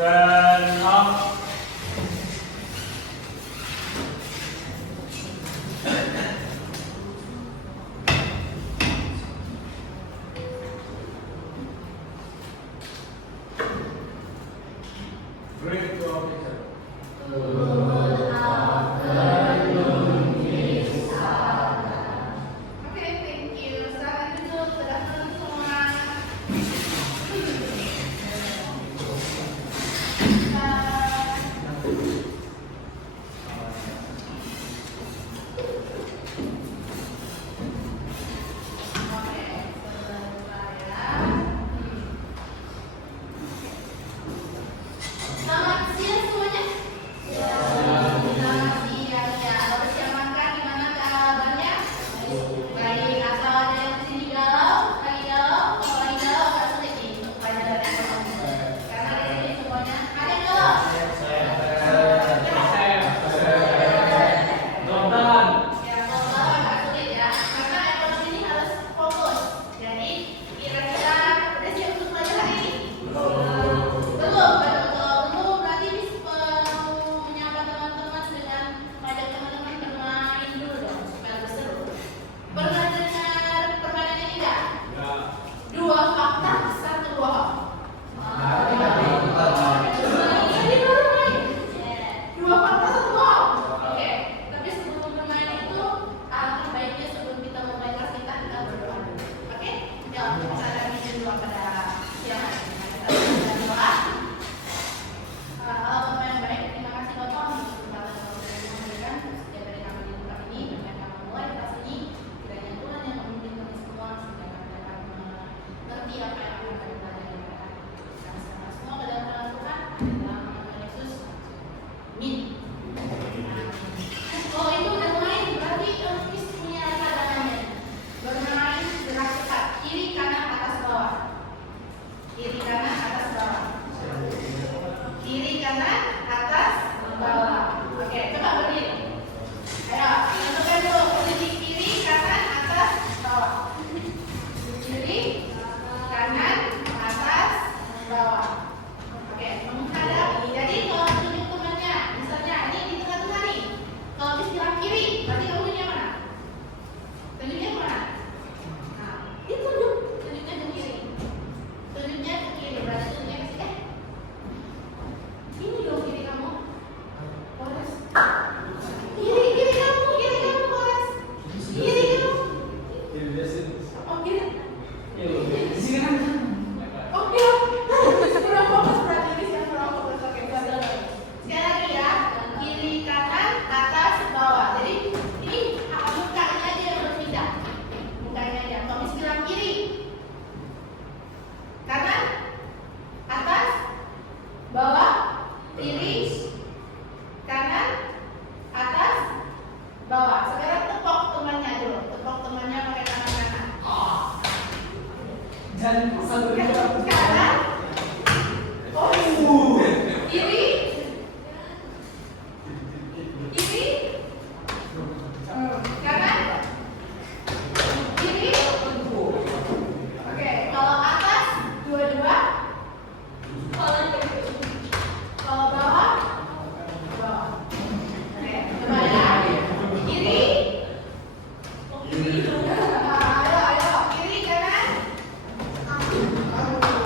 Stand up. Break to officer.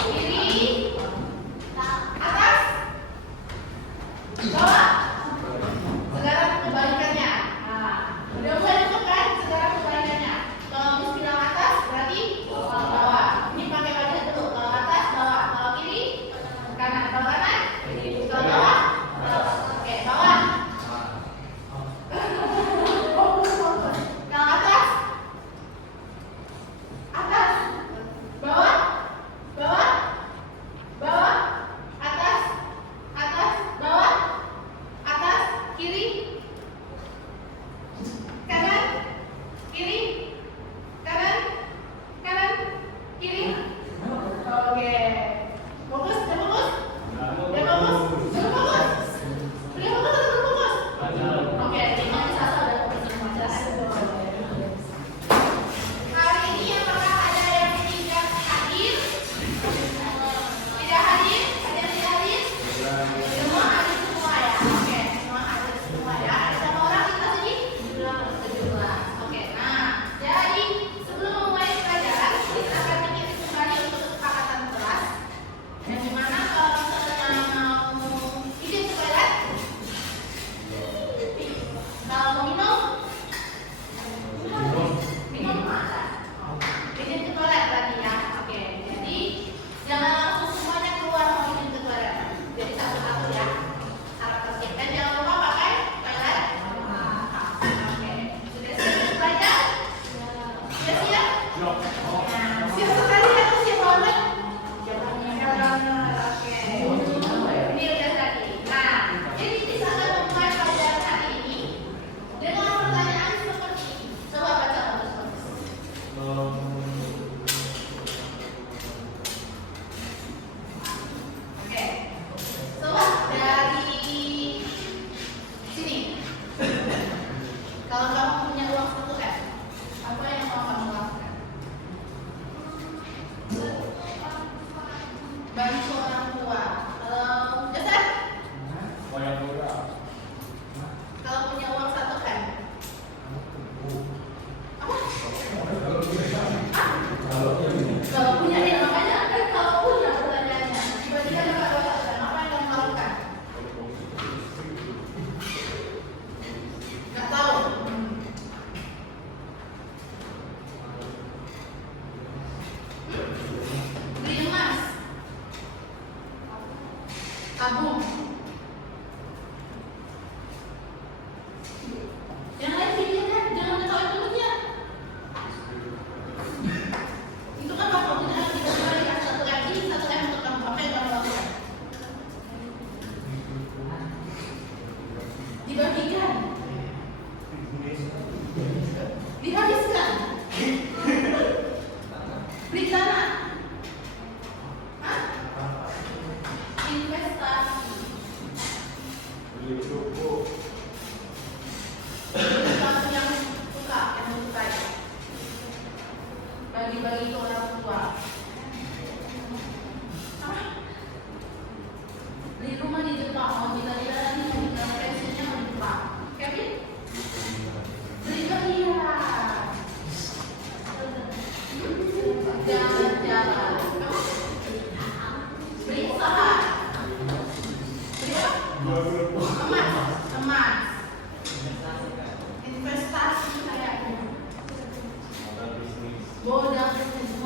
Kiri dibagi ke orang tua. Di rumah di Jepang, mau jalan-jalan mau di pensiunnya mau di Jepang. Kevin? Beli iya. Jalan-jalan. Beli usaha. Beli apa? Emas. Investasi kayaknya. Modal bisnis.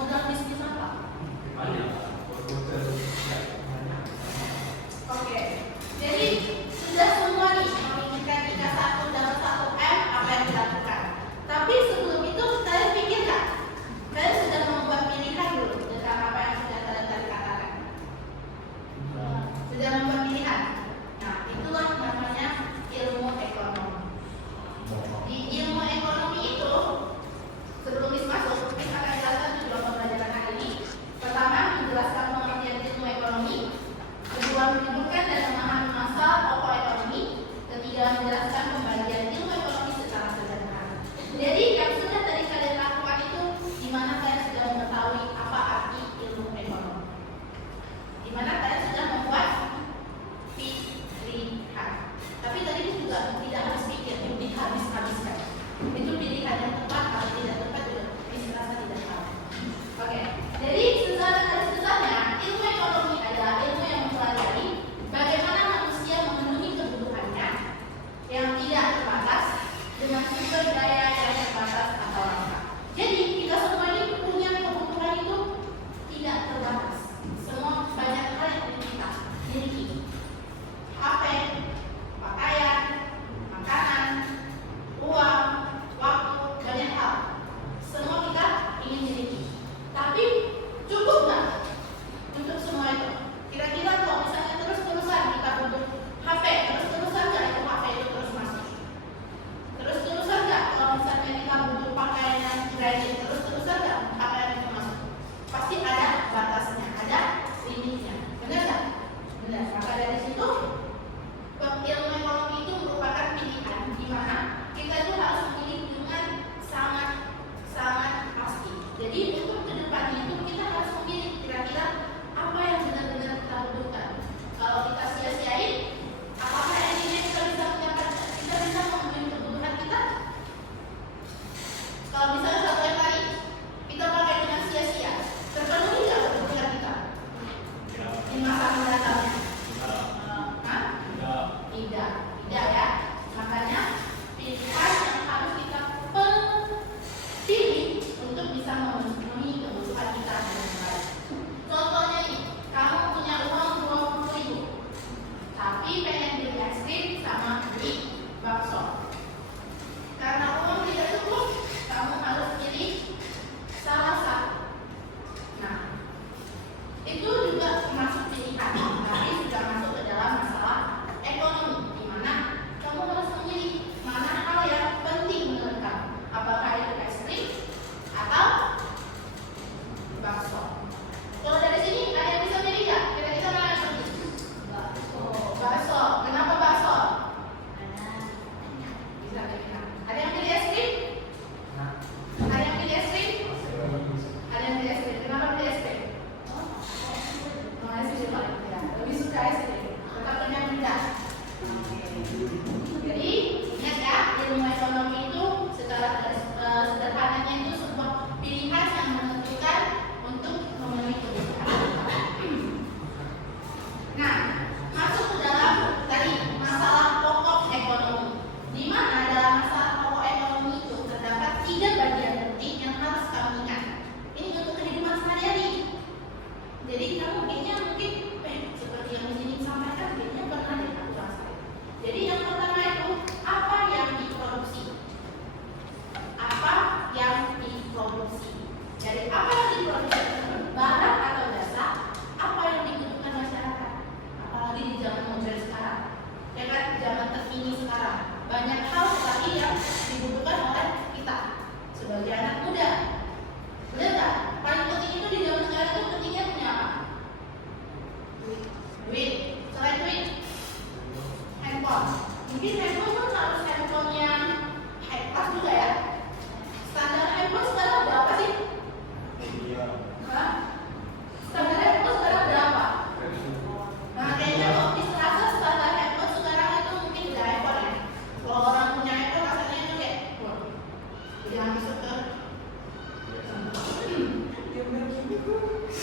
jangan masuk ke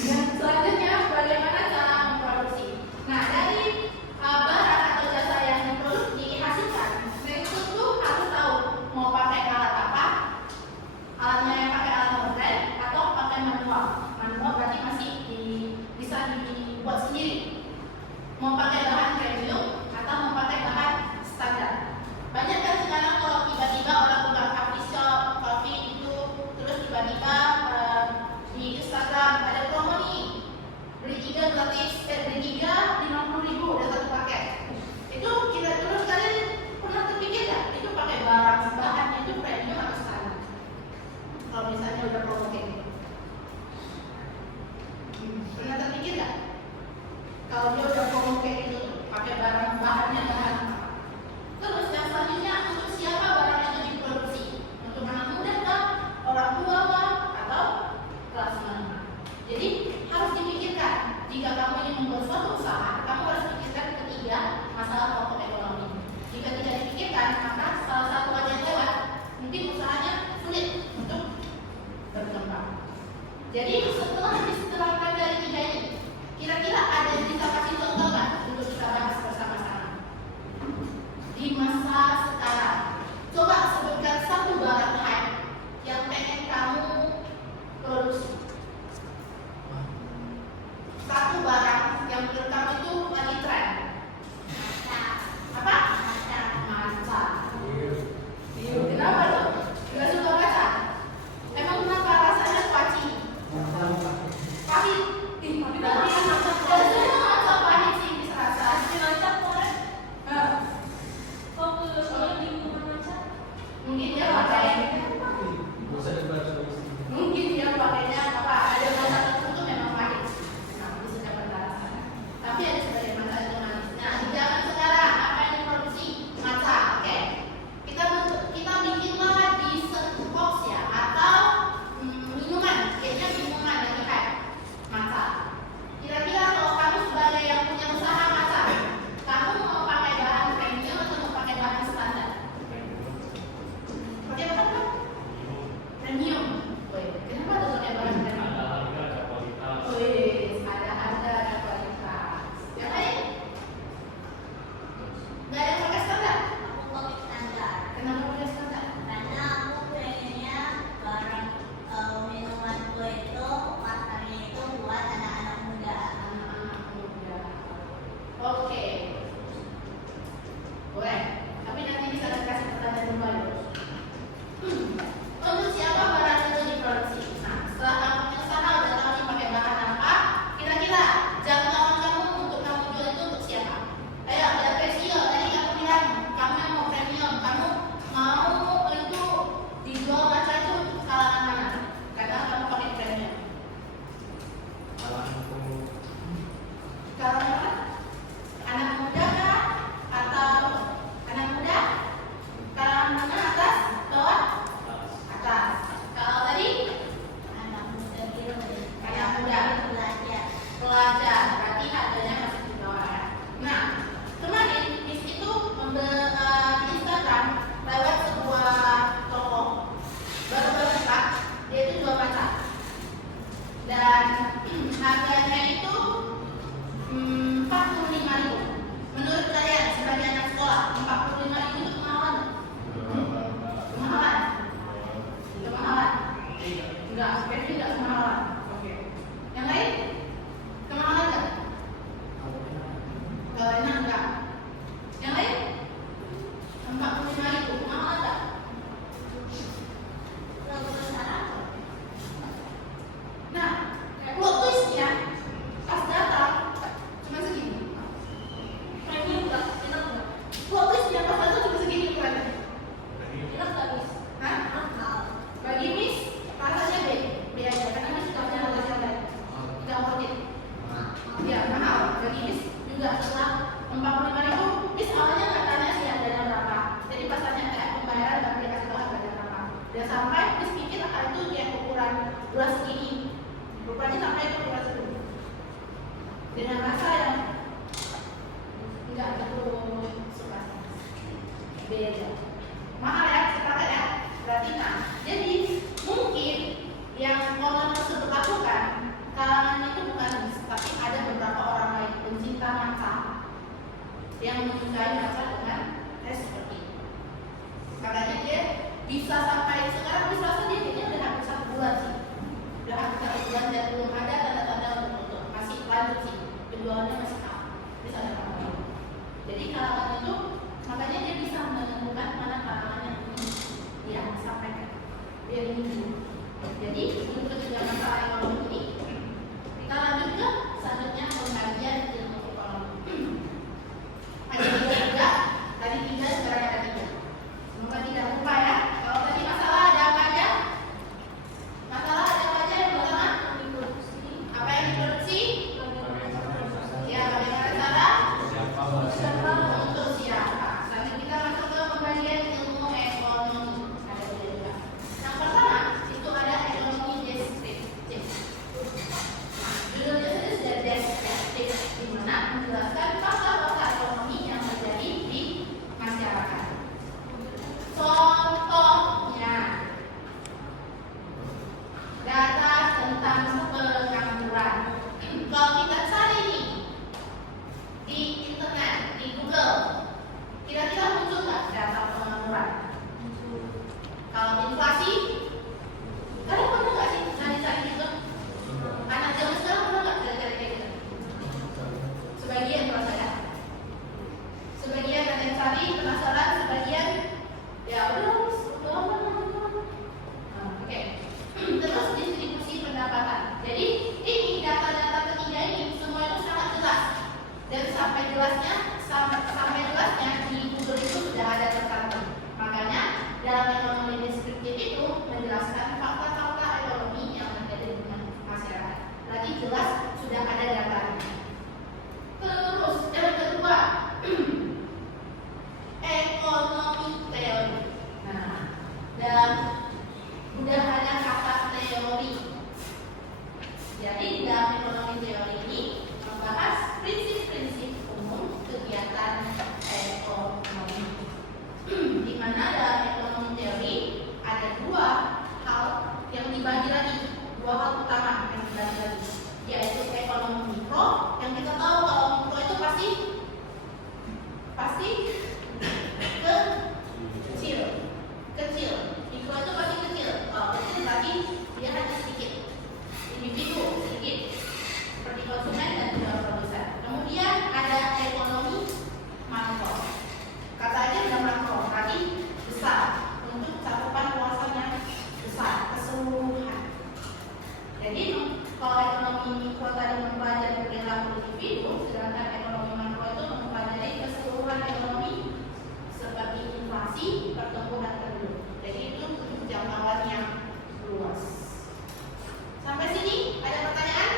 dan selanjutnya bagaimana cara memproduksi. Nah, dari barang atau jasa yang dihasilkan, direktur tuh harus tahu mau pakai alat apa, alatnya yang pakai alat modern atau pakai manual. Manual berarti masih bisa dibuat sendiri. Mau pakai bahan premium atau mau pakai bahan standar. Banyak kan sekarang kalau tiba-tiba orang buka coffee shop, coffee itu, terus tiba-tiba di Instagram ada promo nih, beli 3 gratis, beli 3 50.000 udah 1 paket. Itu kita terus kalian pernah terpikir nggak? Itu pakai barang bahannya itu premium atau standar? Kalau misalnya udah promo kayak gitu, pernah terpikir nggak? Kalau dia udah promo kayak gitu, pakai barang bahannya bahan apa? Terus yang selanjutnya, untuk siapa barang itu diproduksi? Untuk anak muda kah? Orang tua kah? Atau kelas menengah? Jadi harus dipikirkan. Jika kamu ingin membuat suatu usaha, kamu harus pikirkan ketiga masalah pokok ekonomi. Jika tidak dipikirkan, maka salah satu aja yang lewat, mungkin usahanya sulit untuk berkembang. Jadi setelah diterapkan dari 3 ini, kira-kira ada yang bisa kasih contoh nggak untuk kita bahas bersama-sama? Di masa sekarang, coba sebutkan satu barang hype yang pengen kamu produksi. Satu barang yang menurut kamu itu lagi tren. Apa? Matcha. Kenapa tuh? Gak suka matcha? Emang kenapa rasanya kuaci? Pahit. Tapi gak semua matcha pahit sih bisa rasa. Mungkin dia pakai pakainya apa? Ada matcha tertentu memang pahit. Nah, bisa dapat rasa. Tapi ada sebagian matcha itu manis. Nah, di zaman sekarang apa yang diproduksi? Matcha. Oke. Kita bikinlah dessert box ya, atau minuman. Kayaknya minuman yang hype. Matcha. Kira-kira kalau kamu sebagai yang punya usaha matcha, kamu mau pakai bahan premium atau mau pakai bahan standar? Pakai bahan apa? Premium. Wih, kenapa tuh pakai bahan premium? Ada harga, ada kualitas. Wih, ada harga, ada kualitas. Yang lain? Nggak ada yang pakai standar? Kenapa pakai standar? Anak-anak muda. Oke. Boleh. Tapi nanti bisa kasih pertanyaan kembali. Untuk siapa barang itu diproduksi? Nah, setelah kamu punya usaha udah tahu nih pakai bahan apa, kira-kira jangkauan kamu untuk kamu jual itu untuk siapa? Ayo, ada presio. Tadi kamu bilang kamu yang mau premium, kamu mau itu dijual matcha itu untuk kalangan mana? Karena kamu pakai premium. Kalangan apa? Anak muda kah? Atau anak muda? Kalangan mana, atas, bawah? Atas. Kalau tadi? Anak muda. Pelajar. Berarti harganya masih di bawah ya. Nah, kemarin Miss itu di Instagram lewat sebuah toko baru-baru buka, dia itu jual matcha. Dan harganya itu 45.000. Menurut kalian sebagai anak sekolah, 45.000 itu kemahalan? Kemahalan? Kemahalan? Enggak, berarti enggak kemahalan. Oke. Yang lain? Kemahalan enggak? Kalau enak enggak? Yang lain? 45.000 kemahalan enggak? Nah, plot twistnya pas datang cuma segini. Plot twistnya pas datang cuma segini ukurannya. Hah? Bagi Miss rasanya B aja karena Miss sudah punya harga yang lain. Tidak worth it. Ya mahal. Bagi Miss juga setelah 45.000, Miss awalnya nggak tanya sih harganya berapa. Jadi pas tanya kayak pembayaran baru dia kasih tahu harganya berapa. Dan sampai Miss pikir itu kayak ukuran gelas segini. Rupanya sampai itu gelas segini. Dengan rasa yang enggak terlalu suka. B aja. Mahal ya, sepakat ya. Berarti nah, jadi Biar minggu. Jadi untuk ketiga masalah ekonomi ini, kita lanjut ke selanjutnya pengkajian ilmu ekonomi. Ada 3 juga, tadi 3 sekarang ada 3. Semoga tidak lupa ya. Kalau tadi masalah ada apa aja? Masalah ada apa aja yang pertama? Apa yang diproduksi? Ya, bagaimana cara? Untuk siapa? Selanjutnya kita masuk ke pembagian ilmu ekonomi. Ada 2 juga. Yang pertama itu ada ekonomi deskriptif. Nah, judulnya saja sudah deskriptif, di mana menjelaskan fakta-fakta ekonomi yang terjadi di masyarakat. Contohnya data tentang pengangguran. Kalau kita cari nih di internet, di Google, kira-kira muncul nggak data pengangguran? Kalau inflasi, kalian pernah nggak sih cari-cari gitu? Anak zaman sekarang pernah nggak cari-cari kayak gitu? Sebagian kalau saya, sebagian ada yang cari penasaran, sebagian ya udah oke. Terus distribusi pendapatan. Jadi ini data-data ketiga ini semua itu sangat jelas dan sampai jelasnya di Google itu sudah ada tercantum. Makanya dalam ekonomi deskriptif itu menjelaskan fakta-fakta ekonomi yang terjadi dengan masyarakat. Lagi jelas sudah ada datanya. Terus yang kedua ekonomi teori. Nah, dan udah hanya kata teori. Jadi dalam ekonomi teori ini membahas prinsip-prinsip umum kegiatan ekonomi. Di mana dalam ekonomi teori ada 2 hal yang dibagi lagi, 2 hal utama yang dibagi lagi, yaitu ekonomi mikro. Yang kita tahu kalau mikro itu pasti kecil. Mikro itu pasti kecil. Kalau kecil berarti dia hanya sedikit, individu sedikit, seperti konsumen dan juga produsen. Kemudian ada ekonomi makro. Kata aja udah makro, berarti besar, untuk cakupan luasannya besar, keseluruhan. Jadi kalau ekonomi mikro tadi mempelajari perilaku individu, sedangkan ekonomi makro itu mempelajari keseluruhan ekonomi seperti inflasi, pertumbuhan penduduk. Jadi itu jangkauan yang luas. Sampai sini ada pertanyaan?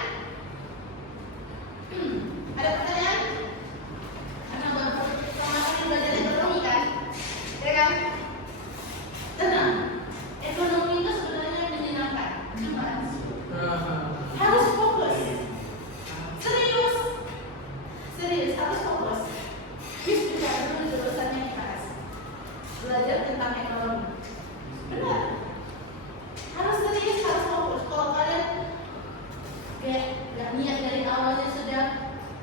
Ada pertanyaan? Karena sama-sama belajar ekonomi kan? Ya kan? Tenang. Ekonomi itu sebenarnya menyenangkan. Cuma harus fokus. Serius harus fokus. Bis juga dulu jurusannya IPS. Belajar tentang ekonomi. Benar. Harus serius, harus fokus. Kalau kalian gak niat dari awalnya sudah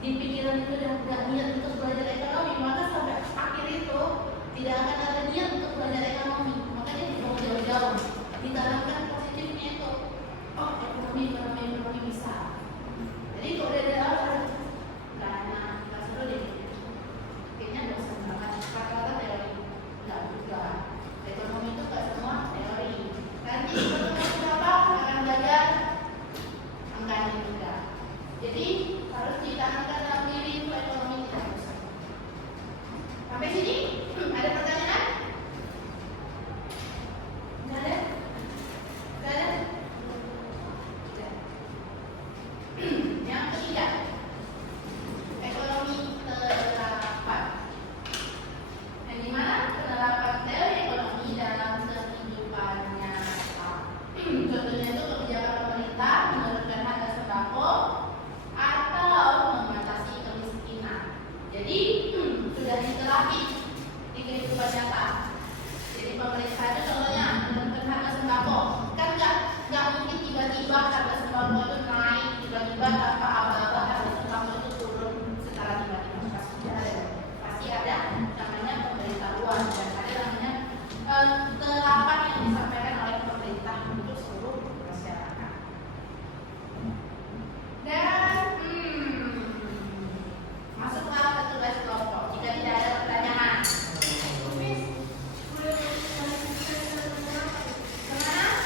di pikiran itu udah gak niat untuk belajar ekonomi, maka sampai akhir itu tidak akan ada niat untuk belajar ekonomi. Makanya dibawa jauh-jauh, ditanamkan positifnya itu. Oh, ekonomi bisa. Jadi kalau dari awal nggak seru deh. Kayaknya nggak usah banget kata-kata teori. Nggak juga. Ekonomi itu nggak semua teori. Nanti pertemuan berapa akan belajar angkanya juga. Jadi harus ditanamkan dalam diri itu ekonomi tidak usah. Sampai sini ada pertanyaan? Nggak ada? Nggak ada? Yang ketiga, ekonomi terapan. Yang dimana penerapan teori ekonomi dalam kehidupan nyata. Contohnya itu kebijakan pemerintah menurunkan harga sembako atau mengatasi kemiskinan. Jadi sudah diterapkan di kehidupan nyata. Jadi pemerintah itu contohnya menurunkan harga sembako, kan nggak mungkin tiba-tiba harga sembako itu naik tiba-tiba tanpa aba-aba harga sembako itu turun secara tiba-tiba. Pasti ada namanya pemberitahuan dan ada namanya terapan yang disampaikan oleh pemerintah untuk seluruh masyarakat. Dan masuklah ke tugas kelompok. Jika tidak ada pertanyaan, kemana?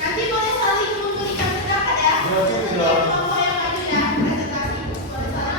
Nanti boleh saling mundur di kaki belakang ya. Kelompok yang maju ya, presentasi. Boleh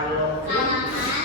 Kalau kanan sama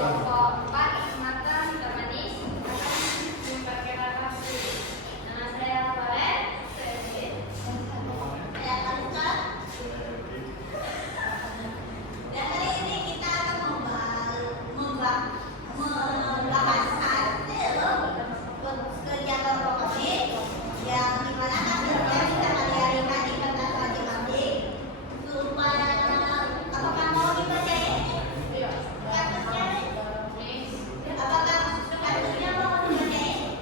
kelompok 4 keselamatan termanis akan memperkenalkan diri. Nama saya Valen. Saya Kalista. Dan kali ini kita akan membahas kegiatan robotik yang dimana hasilnya bisa kalian lihat di kertas wajib-wajib. Supaya apakah mau dibacain? Kasusnya? Apakah kasusnya mau dibacain?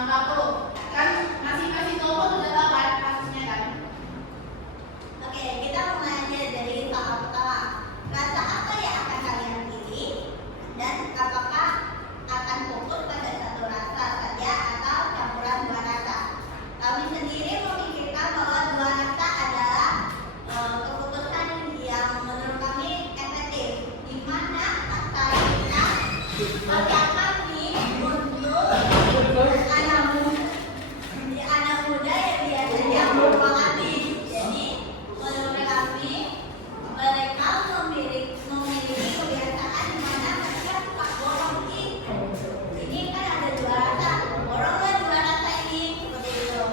Nggak perlu. Kan masing-masing kelompok sudah tahu kan kasusnya kan? Oke, kita mulai aja dari soal pertama. Rasa apa yang akan kalian pilih? Dan apakah akan fokus pada satu rasa saja atau campuran dua rasa? Kami sendiri memikirkan bahwa dua rasa adalah keputusan yang menurut kami efektif, di mana rasa kita akan untuk anak muda yang biasanya beruang hati. Jadi menurut kami mereka memiliki kebiasaan di mana mereka suka borong itu. Ini kan ada dua rasa, boronglah dua rasa ini seperti itu.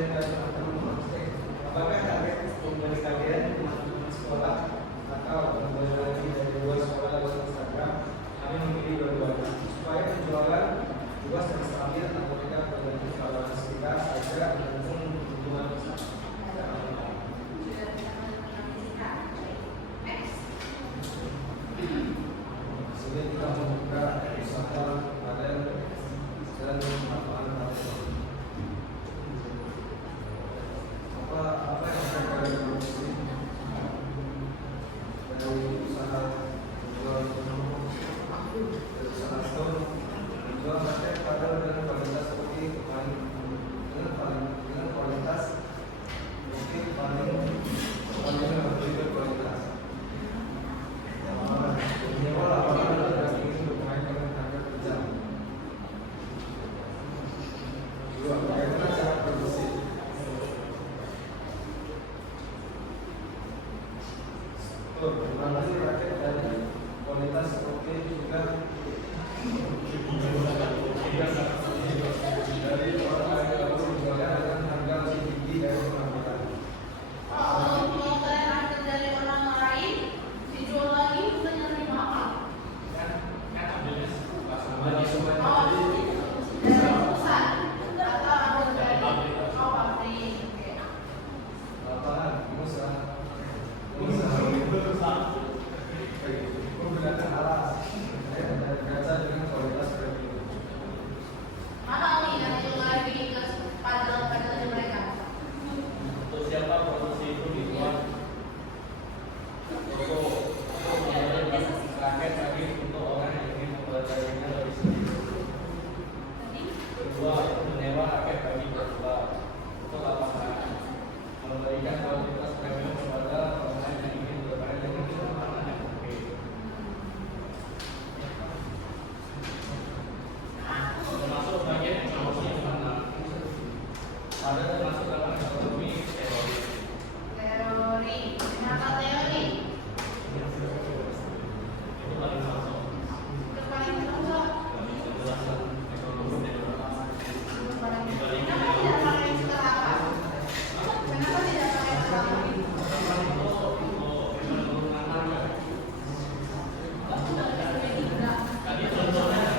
Apakah target kembali kalian di teman-teman sekolah atau kembali lagi dari luar sekolah lewat Instagram? Kami memilih dua-duanya supaya penjualan luas dan stabil atau tidak bergantung pada kita agar mendukung hubungan bersama. Sehingga kita membuka usaha pada dan manfaat apa yang akan kalian produksi dari usaha menjual menjual paket pada dengan kualitas seperti dengan kualitas mungkin paling lebih berkualitas. Menyewa lapangan dan ingin bermain dengan harga kerja. Dua, bagaimana cara produksi? Berbagai raket dari kualitas seperti juga dari orang lain lalu dijualnya dengan harga lebih tinggi dari penampilan. Kalau kalian harga dari orang lain dijual lagi bukan lebih mahal. Kan ambilnya Oh, dari perusahaan atau ambil dari pabrik. Oke. Lapangan, usaha menggunakan alas dan kaca dengan kualitas premium. Mana nih yang dijual lagi ke padel mereka? untuk siapa produksi itu dibuat untuk raket lagi untuk orang yang ingin mempelajarinya lebih serius. Kedua, menyewa raket bagi berdua untuk lapangan, memberikan kualitas premium kepada orang yang ingin bermain dengan kenyamanan yang oke. Termasuk bagian ekonomi yang mana? Ada termasuk dalam ekonomi teori. Teori. Kenapa teori? Itu paling masuk. Itu paling masuk. Penjelasan ekonomi teori. Kenapa tidak pakai sekarang? Kenapa tidak pakai sekarang? Tadi contohnya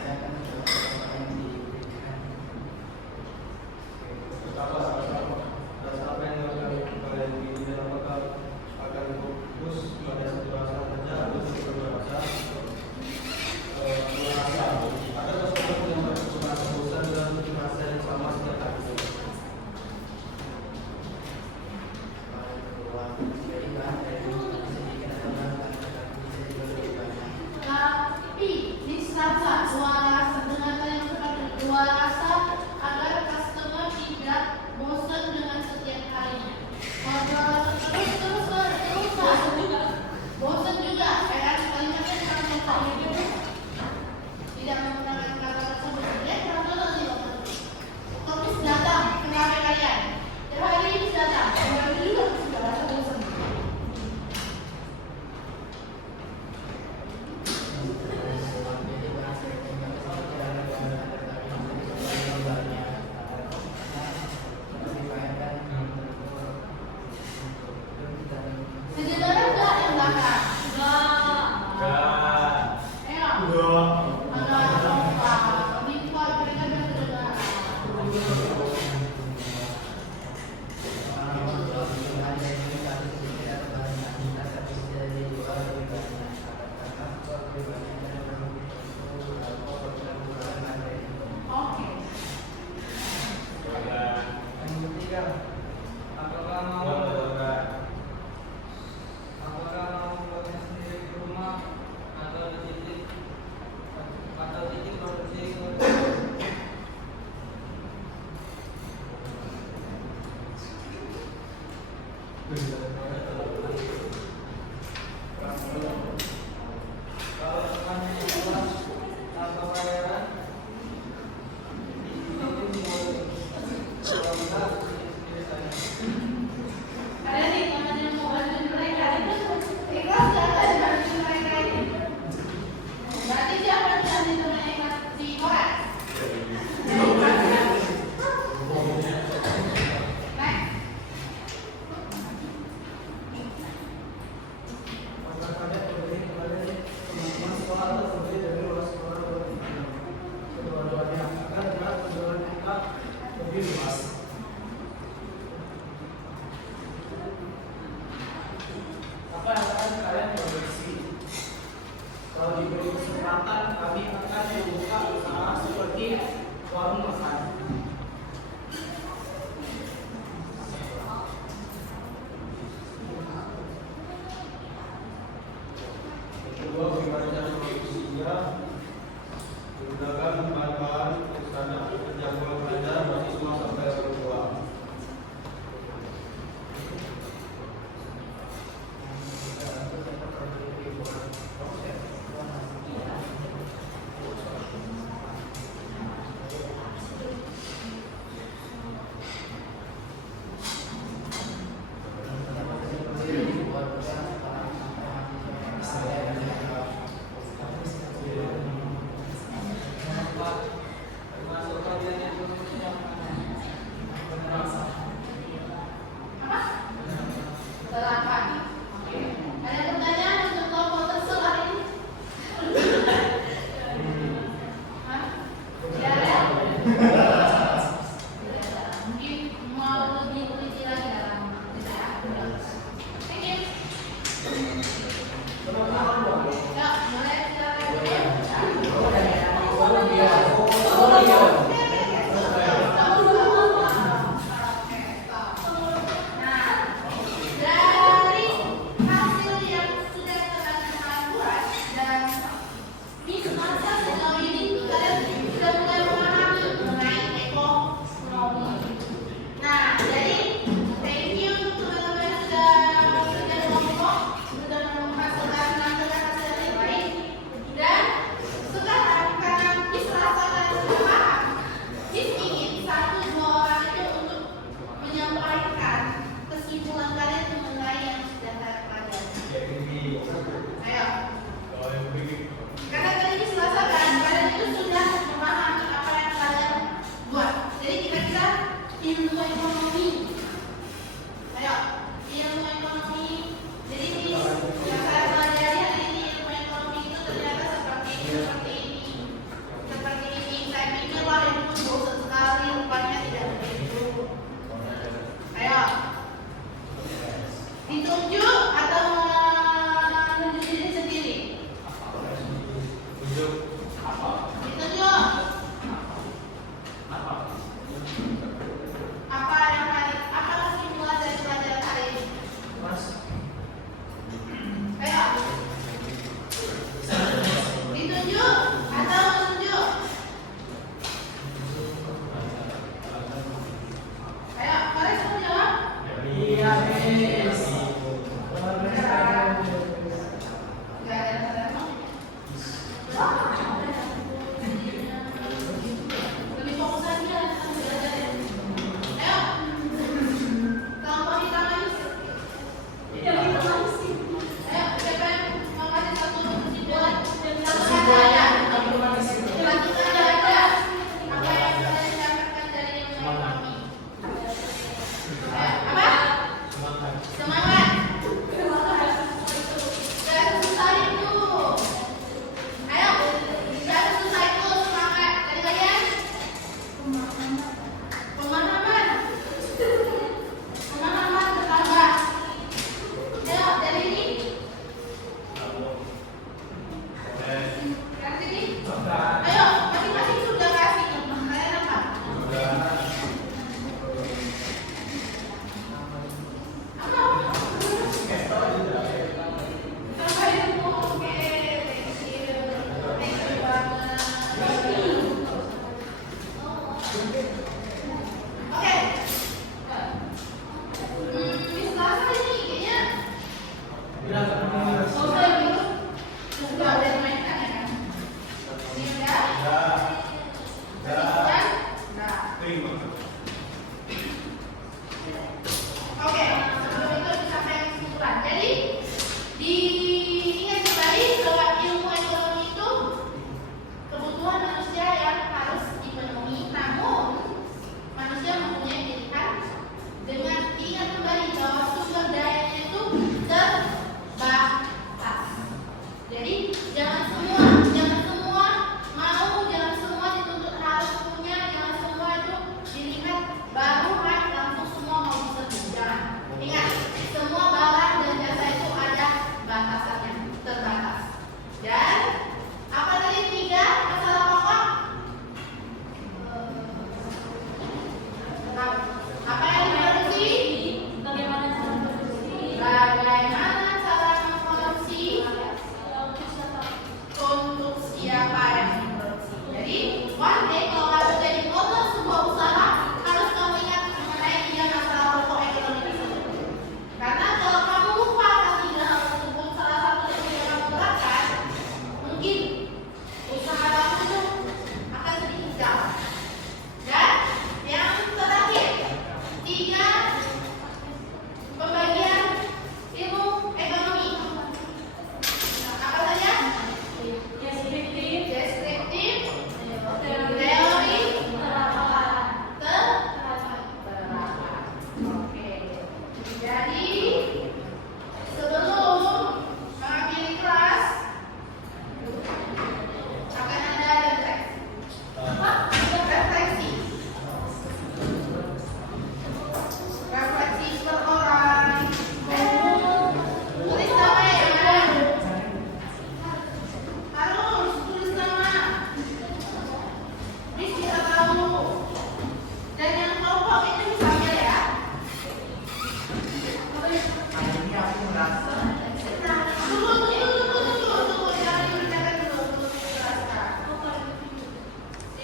saya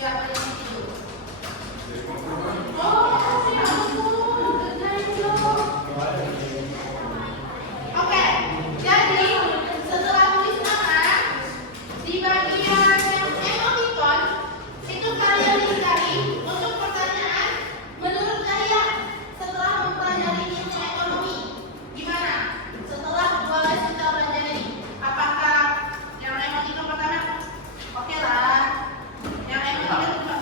siapa yang tidur? Oh, ampun, kerjain dong. Oke, jadi setelah tulis nama di bagian yang emoticon itu kalian cari untuk pertanyaan menurut kalian setelah mempelajari ilmu ekonomi gimana? Setelah 2 les kita belajar ini, apakah yang emoticon pertama oke lah, yang emoticon kedua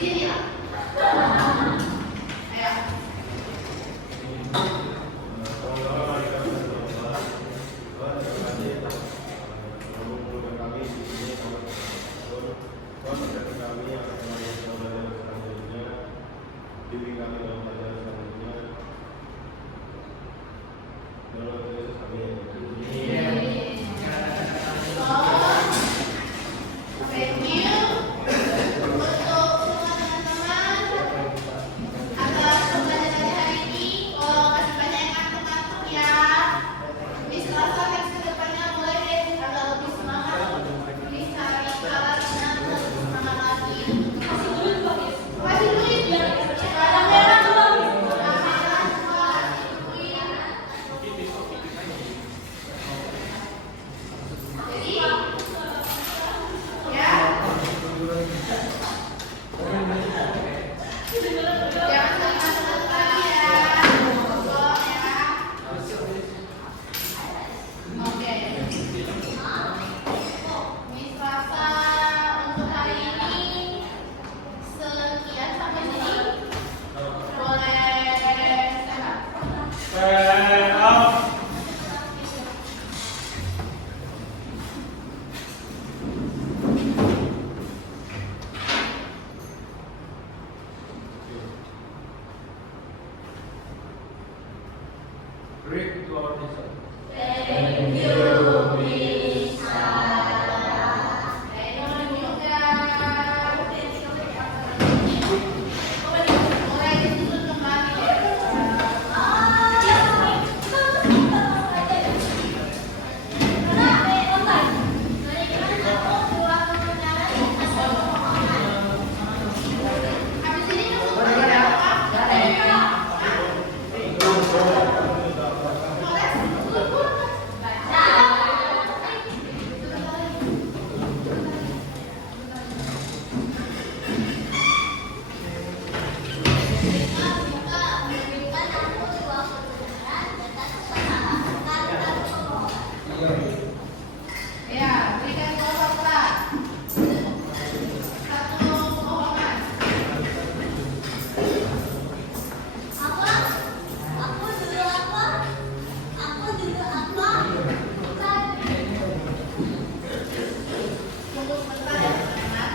Berdiri lah. Ayo. Thank you untuk semua teman-teman atas pembelajaran hari ini. Kasih banyak yang ngantuk-ngantuk ya. Miss Lasa next ke depannya mulai deh agak lebih semangat. Miss cari alatnya lebih semangat lagi. Kasih duit. Barang merah belum? Barang merah semua kasih duit. Jadi ya. Jangan sering masuk lagi ya. Tolong ya. Oke. Miss Rasa untuk hari ini sekian sampai sini. Boleh stand up. Break to our teacher. Thank you, Miss Sarah. Ayo juga. Mulai disusun kembali. Habis ini kamu belajar apa? Ya, berikan kelompok kelas. Satu omongan. Tunggu sebentar ya, teman-teman.